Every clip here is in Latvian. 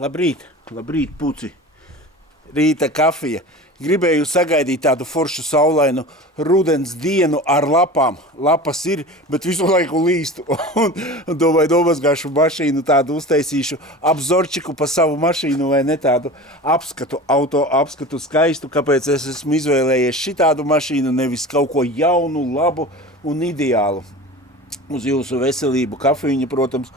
Labrīt, puci. Rīta kafija. Gribēju sagaidīt tādu foršu saulainu rudens dienu ar lapām. Lapas ir, bet visu laiku līstu. Un domazgāšu mašīnu, tādu uztaisīšu apzorčiku pa savu mašīnu vai ne tādu apskatu, auto apskatu skaistu, kāpēc es esmu izvēlējies šitādu mašīnu, nevis kaut ko jaunu, labu un ideālu. Uz jūsu veselību kafīņa, protams.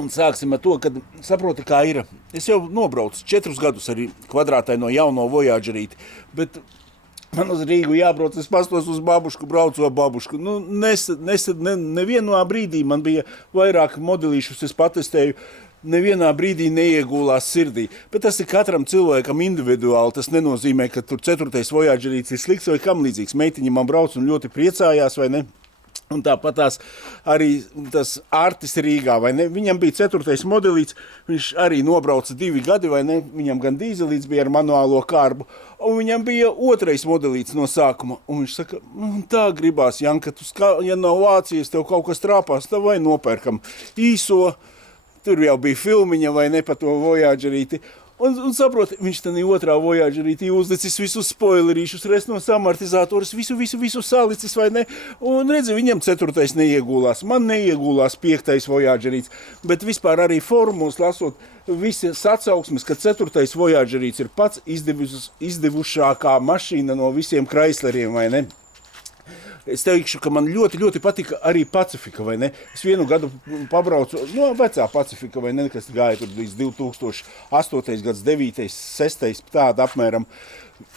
Un sāksim ar to, kad saproti, kā ir. Es jau nobraucu 4 gadus arī kvadrātai no jauno Voyagerīti, bet man uz Rīgu jābrauc, es pastos uz babušku, braucu ar babušku. Nevienā brīdī man bija vairāk modelīšus, es patestēju, nevienā brīdī neiegulās sirdī. Bet tas ir katram cilvēkam individuāli, tas nenozīmē, ka tur 4. Voyagerīts ir slikts vai kam līdzīgs. Meitiņa man brauc un ļoti priecājās, vai ne? Un tāpat arī tas Artis Rīgā, vai ne? Viņam bija 4. modelīts, viņš arī nobrauca 2 gadi, vai ne? Viņam gan dīzelīts bija ar manuālo kārbu, un viņam bija 2. modelīts no sākuma. Un viņš saka, tā gribās, Janka, ja nav Vācijas, tev kaut kas trāpās, tad vai nopērkam īso, tur jau bija filmiņa, vai ne, pa to Voyagerīti. Un saproti, viņš tad 2. Voyagerītī uzlicis visus spoilerīšus, rest no amortizatorus, visu salicis, vai ne? Un redzi, viņam 4. neiegulās, man neiegulās 5. Voyagerīts, bet vispār arī formulas lasot, visi sacauksmes, ka 4. Voyagerīts ir pats izdevušākā mašīna no visiem Chrysleriem, vai ne? Es teikšu, ka man ļoti, ļoti patika arī Pacifika, vai ne? Es vienu gadu pabraucu, vecā Pacifika, vai ne, kas gāja tur līdz 2008. gads, 9., 6. tāda apmēram.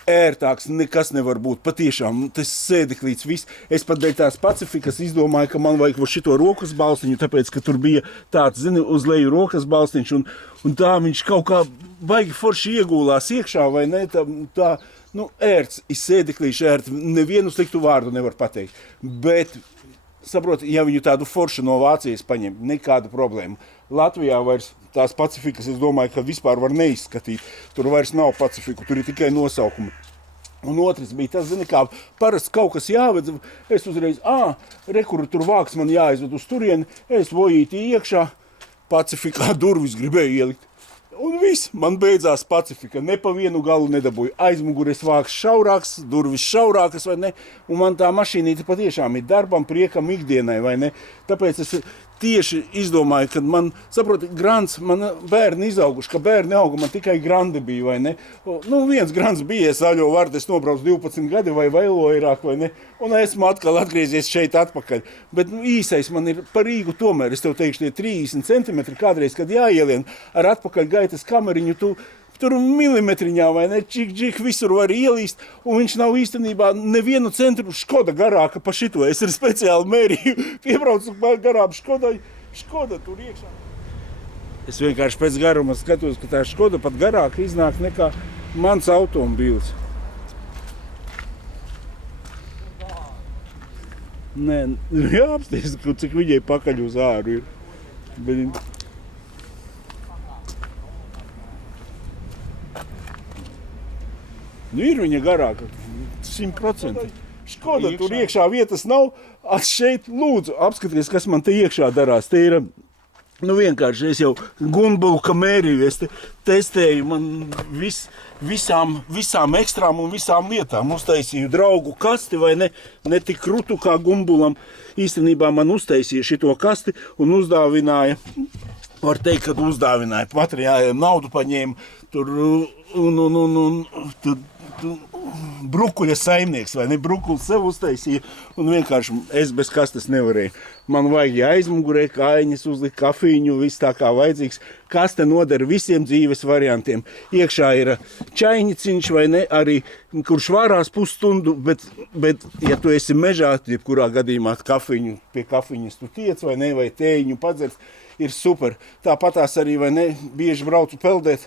Ērtāks nekas nevar būt, patiešām, tas sēdeklīts viss. Es pat dēļ tās Pacifikas izdomāju, ka man vajag šito rokas balstiņu, tāpēc, ka tur bija tāds, uz leju rokas balstiņš, un tā viņš kaut kā baigi forši iegūlās iekšā, vai ne, tā ērts, sēdeklīši ērti, nevienu sliktu vārdu nevar pateikt. Bet, saproti, ja viņu tādu foršu no Vācijas paņem, nekāda problēma. Latvijā vairs tās Pacifikas, es domāju, ka vispār var neizskatīt. Tur vairs nav Pacifiku, tur ir tikai nosaukumi. Un otrs bija tas, zini, kā parasti kaut kas jāved, es uzreiz, kur tur vāks man jāizved uz turieni, es vojītī iekšā, Pacifikā durvis gribēju ielikt. Un viss, man beidzās Pacifika, ne pa vienu galu nedabūju. Aizmugures vāks šaurāks, durvis šaurākas, vai ne? Un man tā mašīnīte patiešām ir darbam, priekam, ikdienai, vai ne? Tāpēc es tieši izdomāju, kad man, saproti, grants, man bērni izauguši, ka bērni auga, man tikai grandi bija, vai ne? Viens grants bija, es aļo vārdu, es nobraucu 12 gadi vai vēl vairāk, vai ne? Un esmu atkal atgriezies šeit atpakaļ. Bet īsais man ir par Rīgu tomēr, es tev teikšu, tie 30 centimetri kādreiz, kad jāielien ar atpakaļ gaitas kameriņu, tur milimetriņā, vai ne, čik, visur var ielīst, un viņš nav īstenībā nevienu centru Škoda garāka pa šito. Es ar speciāli mērīju, piebraucu garām Škoda tur iekšā. Es vienkārši pēc garuma skatos, ka tā Škoda pat garāka iznāk nekā mans automobīls. Nē, jāapsties, cik viņai pakaļ uz āru ir. Bet... ir viņa garāka, 100%. Škoda, tur iekšā vietas nav, šeit lūdzu, apskaties, kas man te iekšā darās. Te ir, vienkārši es jau gunbulka mērīju, es te testēju, man visām ekstrām un visām lietām uztaisīju draugu kasti, vai ne tik krutu kā gumbulam. Īstenībā man uztaisīja šito kasti un uzdāvināja, var teikt, kad uzdāvināja materiāliem, naudu paņēma, tur brukuļa saimnieks, vai ne, brukuļu sev uztaisīja, un vienkārši es bez kastes nevarēju. Man vajag aizmugurē kājiņas uzlikt, kafīņu, viss tā kā vajadzīgs. Kaste nodara visiem dzīves variantiem. Iekšā ir čainiciņš, vai ne, arī, kurš vārās pusstundu, bet ja tu esi mežā, jebkurā gadījumā kafīņu, pie kafīņas tu tiec, vai ne, vai tējiņu padzert, ir super. Tāpatās arī, vai ne, bieži braucu peldēt,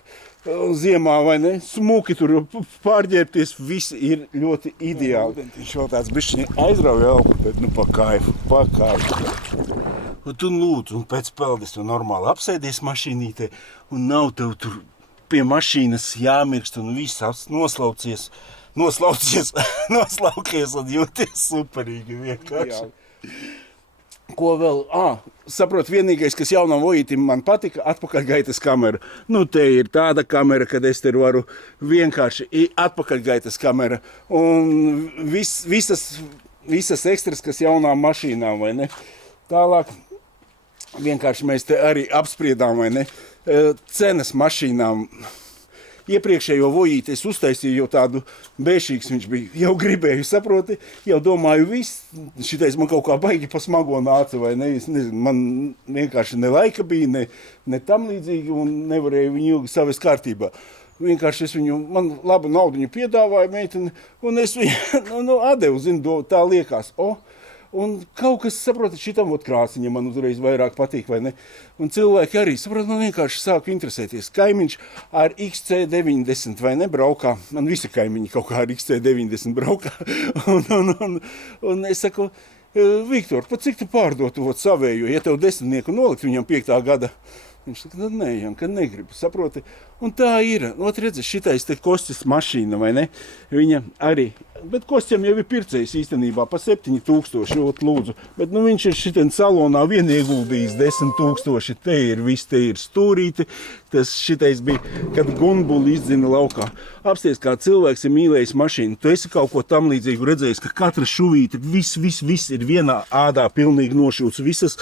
ziemā, vai ne, smuki tur pārģērbties, viss ir ļoti ideāli. Viņš vēl tāds bišķiņi aizrauja elpu, bet pa kaifu. Un tu lūdzu, un pēc peldes tu normāli apsēdies mašīnītē, un nav tev tur pie mašīnas jāmirkst, un viss noslaucies, un jūties superīgi vienkārši. Ko vēl? Saprot, vienīgais, kas jaunam vojītim man patika, atpakaļgaitas kamera. Nu, te ir tāda kamera, kad es te varu vienkārši atpakaļgaitas kamera. Un visas ekstras, kas jaunām mašīnām, vai ne? Tālāk, vienkārši mēs te arī apspriedām, vai ne? Cenas mašīnām. Iepriekšējo vojīti es uztaisīju jau tādu bēšīgs, viņš bija, jau gribēju, saproti, jau domāju, viss, šitais man kaut kā baigi pa smago nāca, vai ne, es nezinu, man vienkārši ne laika bija, ne tam līdzīgi, un nevarēju viņu ilgi savest kārtībā. Vienkārši es viņu, man labu naudiņu piedāvāju meiteni, un es viņu atdevu, zinu, tā liekas, un kaut kas, saprotat, šitam krāsiņam man uzreiz vairāk patīk, vai ne? Un cilvēki arī, saprotat, man vienkārši sāku interesēties. Kaimiņš ar XC90, vai ne, braukā. Man visi kaimiņi kaut kā ar XC90 braukā. un es saku, Viktor, pat cik tu pārdotu savējo, ja tev 10 nolikt viņam 5. gada? Viņš saka, nē, Janka, negribu, saproti. Un tā ir, redzi, šitais te Kostis mašīna, vai ne? Viņa arī, bet Kostiem jau ir pircējs īstenībā pa 7,000, lūdzu. Bet viņš ir šitien salonā vien ieguldījis 10,000, te ir viss, te ir stūrīti. Tas šitais bija, kad Gunbuli izdzina laukā. Apsties, kā cilvēks ir mīlējis mašīnu. Tu esi kaut ko tam līdzīgu redzējis, ka katra šuvīte, viss ir vienā ādā pilnīgi nošūts. Visas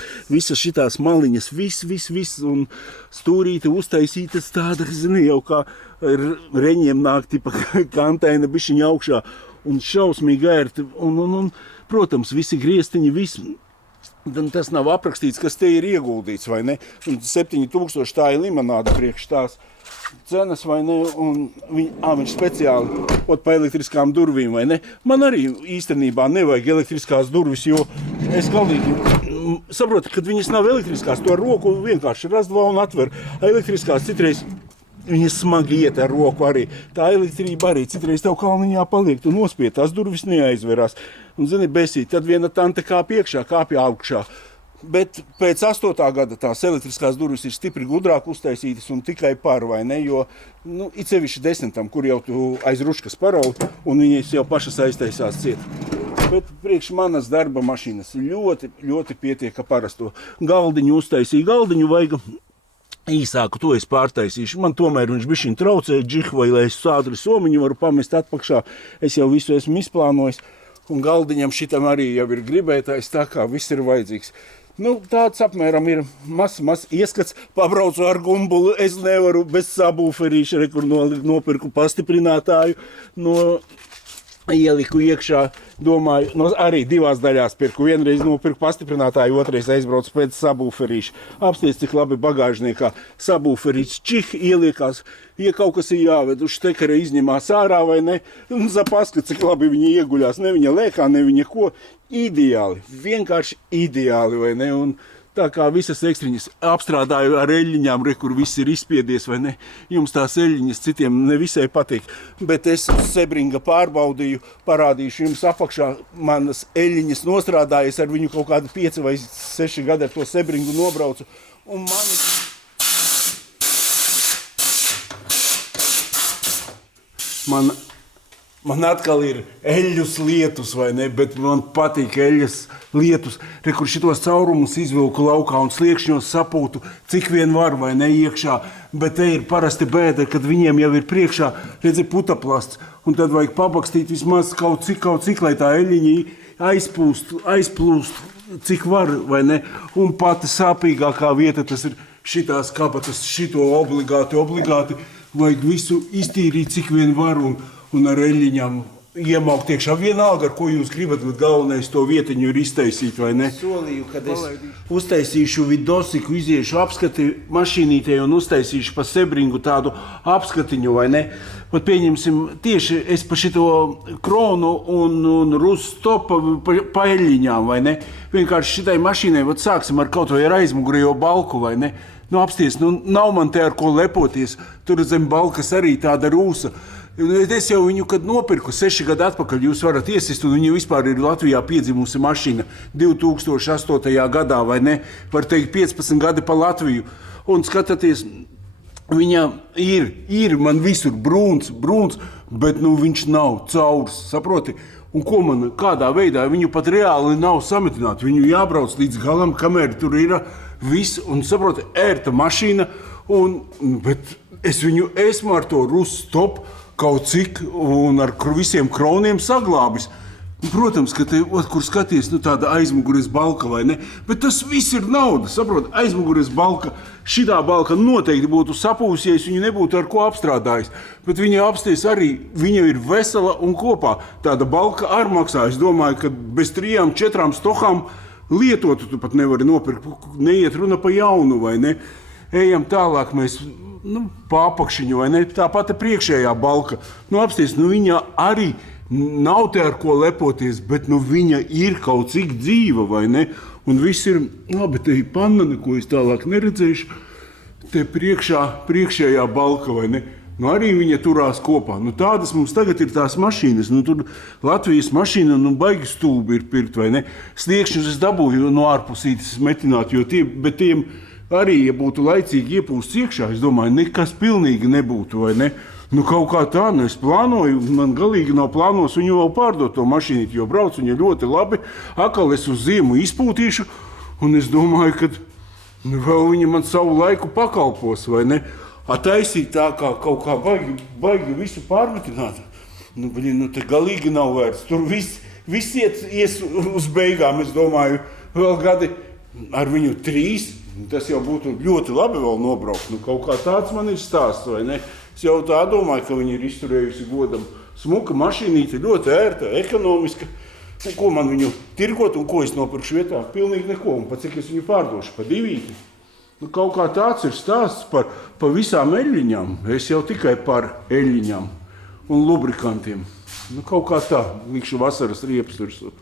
šitās maliņas, viss, un stūrīte uztaisītas tāda, zini, jau kā reņiem nāk, tipa kantaina bišķiņa augšā, un šausmīgi ērti, un protams, visi griestiņi, viss. Tas nav aprakstīts, kas te ir ieguldīts, vai ne? Un 7,000 tā ir limonāda priekš tās cenas, vai ne? Un viņš speciāli pa elektriskām durvīm, vai ne? Man arī īstenībā nevajag elektriskās durvis, jo es galīgi saprotu, kad viņas nav elektriskās, to ar roku vienkārši razdvā un atver. Elektriskās citreiz viņas smagi iet ar roku arī. Tā elektrība arī citreiz tev kalniņā paliek, tu nospied, tās durvis neaizverās. Un, zini, besīt, tad viena tante kāpja augšā. Bet pēc 8. gada tās elektriskās durvis ir stipri gudrāk uztaisītas un tikai par, vai ne? Jo, it sevišķi 10, kur jau tu aiz ruškas paraudi, un viņas jau pašas aiztaisās ciet. Bet priekš manas darba mašīnas ļoti, ļoti pietiek parasto. Galdiņu uztaisīja, galdiņu vajag īsāku, to es pārtaisīšu. Man tomēr viņš bišķiņ traucē džihvai, lai es ātri somiņu varu pamest atpakšā. Es jau visu esmu izplānojis. Un galdiņam šitam arī jau ir gribētājs, tā kā viss ir vajadzīgs. Tāds apmēram ir mazs ieskats. Pabraucu ar Gumbulu, es nevaru bez sabūferīša, kur nopirku pastiprinātāju, ieliku iekšā, domāju, arī 2 daļās pirku. Vienreiz nopirku pastiprinātāju, otrais aizbraucu pēc sabūferīša. Apsties, cik labi bagāžniekā sabūferīts čih ieliekās. Ja kaut kas ir jāved, uz štekara izņemās ārā vai ne, zapaskat, cik labi viņi ieguļās, ne viņa lēkā, ne viņa ko. Ideāli, vienkārši ideāli, vai ne? Un tā kā visas ekstriņas apstrādāju ar eļļiņām, kur viss ir izspiedies, vai ne? Jums tās eļļiņas citiem nevisai patīk, bet es Sebringa pārbaudīju, parādīšu jums apakšā, manas eļļiņas nostrādājas, ar viņu kaut kādu 5 vai 6 gadu ar to Sebringu nobraucu, un Man atkal ir eļļus lietus, vai ne, bet man patīk eļļas lietus. Kur šitos caurumus izvilku laukā un sliekšņos sapūtu, cik vien var, vai ne, iekšā. Bet te ir parasti bēda, kad viņiem jau ir priekšā, redzi, putaplasts. Un tad vajag pabakstīt vismaz kaut cik, lai tā eļļiņa aizplūst, cik var, vai ne. Un pati sāpīgākā vieta, tas ir šitās kabatas, šito obligāti. Vajag visu iztīrīt, cik vien var, un ar eļļiņām iemaukt iekšā. Vienalga, ar ko jūs gribat, bet galvenais to vietiņu ir iztaisīt, vai ne? Solīju, kad es uztaisīšu vidosiku, iziešu apskati mašīnītē un uztaisīšu pa Sebringu tādu apskatiņu, vai ne? Pat pieņemsim, tieši es pa šito kronu un Rustopa pa eļļiņām, vai ne? Vienkārši šitai mašīnai, sāksim ar kaut vai ar aizmugurējo balku, vai ne? Apsties, nav man te ar ko lepoties, tur zem balkas arī tāda rūsa. Es jau viņu, kad nopirku 6 gadu atpakaļ, jūs varat iesist, un viņa vispār ir Latvijā piedzimusi mašīna 2008. gadā, vai ne? Var teikt 15 gadi pa Latviju. Un skatāties, viņa ir man visur brūns, bet viņš nav caurs, saproti? Un kādā veidā viņu pat reāli nav sametināti. Viņu jābrauc līdz galam, kamēr tur ir viss, un saproti, ērta mašīna, bet es viņu esmu ar to Rus Stop kaut cik un ar visiem kroniem saglābis. Protams, ka te, kur skaties, tāda aizmugures balka vai ne, bet tas viss ir nauda, saprot, aizmugures balka, šitā balka noteikti būtu sapūs, ja es viņu nebūtu ar ko apstrādājis, bet viņa apsties arī, viņa ir vesela un kopā, tāda balka ar maksā, es domāju, ka bez 3-4 stohām lietotu tu pat nevari nopirkt, neiet runa pa jaunu vai ne, ejam tālāk mēs, pāpakšiņu vai ne, tā pati priekšējā balka, apsties, viņa arī nav te ar ko lepoties, bet viņa ir kaut cik dzīva, vai ne? Un viss ir, labi, te ir panna, neko es tālāk neredzēšu, te priekšējā balka, vai ne? Arī viņa turās kopā. Tādas mums tagad ir tās mašīnas, tur Latvijas mašīna, baigi stulbi ir pirkt, vai ne? Sliekšņus es dabūju no ārpusītes metināt, bet tiem arī, ja būtu laicīgi iepūsts iekšā, es domāju, nekas pilnīgi nebūtu, vai ne? Kaut kā tā, es plānoju, man galīgi nav plānos viņu vēl pārdot to mašīnīti, jo brauc viņa ļoti labi, akal es uz ziemu izpūtīšu, un es domāju, ka vēl viņa man savu laiku pakalpos, vai ne? Taisīt tā kā kaut kā baigi visu pārmetināt. Te galīgi nav vērts, tur viss ies uz beigām, es domāju, vēl gadi ar viņu 3, tas jau būtu ļoti labi vēl nobraukt, kaut kā tāds man ir stāsts, vai ne? Es jau tā domāju, ka viņi ir izturējusi godam. Smuka mašīnīte, ļoti ērta, ekonomiska. Ko man viņu tirgot un ko es nopirkšu vietā? Pilnīgi neko. Un pat cik es viņu pārdošu? Pa 2. Kaut kā tāds ir stāsts par visām eļļiņām. Es jau tikai par eļļiņām un lubrikantiem. Kaut kā tā. Likšu vasaras riepas virsū.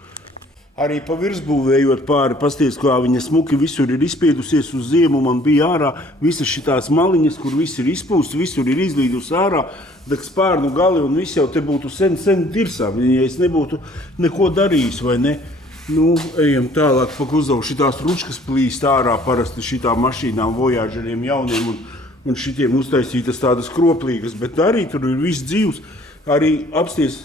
Arī pa virsbūvējot pāri, pasties, kā viņa smuki visur ir izspiedusies uz ziemu, man bija ārā visas šitās maliņas, kur viss ir izpūsts, visur ir izlīdus ārā, bet spārnu gali un viss jau te būtu sen dirsā, ja es nebūtu neko darījis, vai ne? Ejam tālāk pa kuzavu, šitās ručkas plīst ārā parasti šitām mašīnām, vojāžeriem jauniem un šitiem uztaisītas tādas kroplīgas, bet arī tur ir viss dzīvs, arī apsties,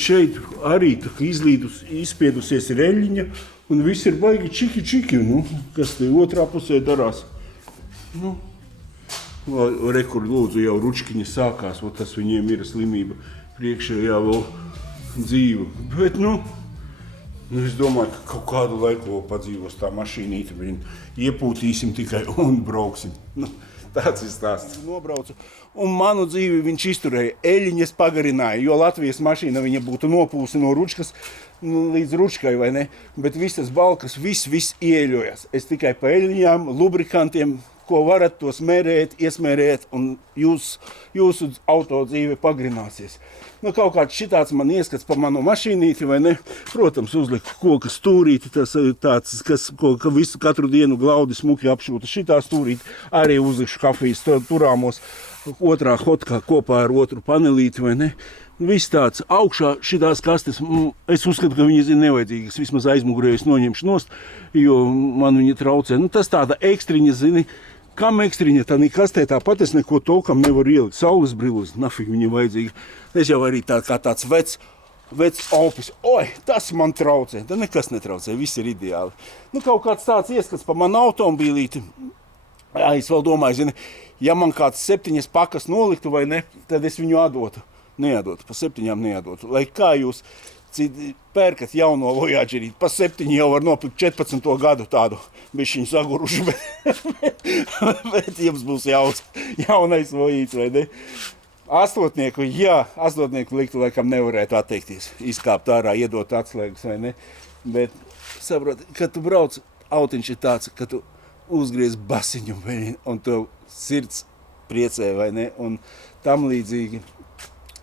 šeit arī izspiedusies ir eļļiņa, un viss ir baigi čiki, kas te otrā pusē darās. Rekur lūdzu, jau ručkiņi sākās, tas viņiem ir slimība, priekšējā vēl dzīva. Bet, es domāju, ka kaut kādu laiku vēl padzīvos tā mašīnīte, iepūtīsim tikai un brauksim. Tāds ir stāsts. Nobraucu, un manu dzīvi viņš izturēja. Eļļiņas pagarināja, jo Latvijas mašīna viņa būtu nopūsi no ručkas līdz ručkai, vai ne? Bet visas balkas, viss ieļojas. Es tikai pa eļļiņām, lubrikantiem, ko varat, tos mērēt, iesmērēt, un jūsu auto dzīve pagarināsies. Kaut kāds šitāds man ieskats pa manu mašīnīti, vai ne? Protams, uzliku koka stūrīti, tas tāds, kas visu katru dienu glaudi smuki apšūta. Šitā stūrīti arī uzlikšu kafijas turāmos, otrā hotkā kopā ar otru panelīti, vai ne? Viss tāds augšā šitās kastes, es uzskatu, ka viņas ir nevajadzīgas, vismaz aizmugurējas noņemšu nost, jo man viņa traucē. Tas tāda ekstriņa, zini, kam ekstriņa, tā kastē tāpat es neko tolkam nevaru ielikt. Saules brilles, nafig viņa vajadzīga. Es jau arī kā tāds vecs opis. Oi, tas man traucē. Tā nekas netraucē, viss ir ideāli. Kaut kāds tāds ieskats pa manu automobīlīti. Es vēl domāju, zini, ja man kāds 7 pakas noliktu vai ne, tad es viņu atdotu. Neatdotu, pa 7 neatdotu. Lai kā jūs pērkat jauno vojāģerīti, pa 7 jau var nopirkt 14. gadu tādu bišķiņu sagurušu, bet jums būs jaunais vojīts, vai ne? 8. liktu laikam nevarētu atteikties, izkāpt ārā, iedot atslēgas, vai ne? Bet, saprot, kad tu brauc, autiņš ir tāds, ka tu uzgriez basiņu, un tev sirds priecē, vai ne? Un tam līdzīgi.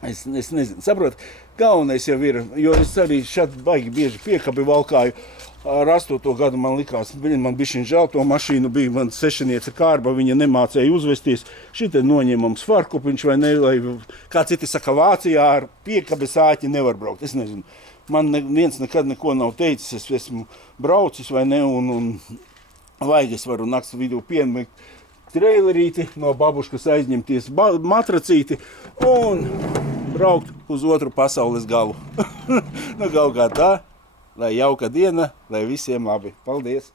Es nezinu, saprot, galvenais jau ir, jo es arī šad baigi bieži piekabi valkāju. Ar 8. gadu man likās, man bišķiņ žēl to mašīnu, bija man 6 kārba, viņa nemācēja uzvesties. Šite noņemam svarkupiņš vai ne, lai, kā citi saka, Vācijā ar piekabi sāķi nevar braukt. Es nezinu, man viens nekad neko nav teicis, es esmu braucis vai ne, un vajag es varu nakts vidū pienmekt trailerīti, no babuškas aizņemties matracīti un braukt uz otru pasaules galu. Nu, kaut kā tā, lai jauka diena, lai visiem labi. Paldies!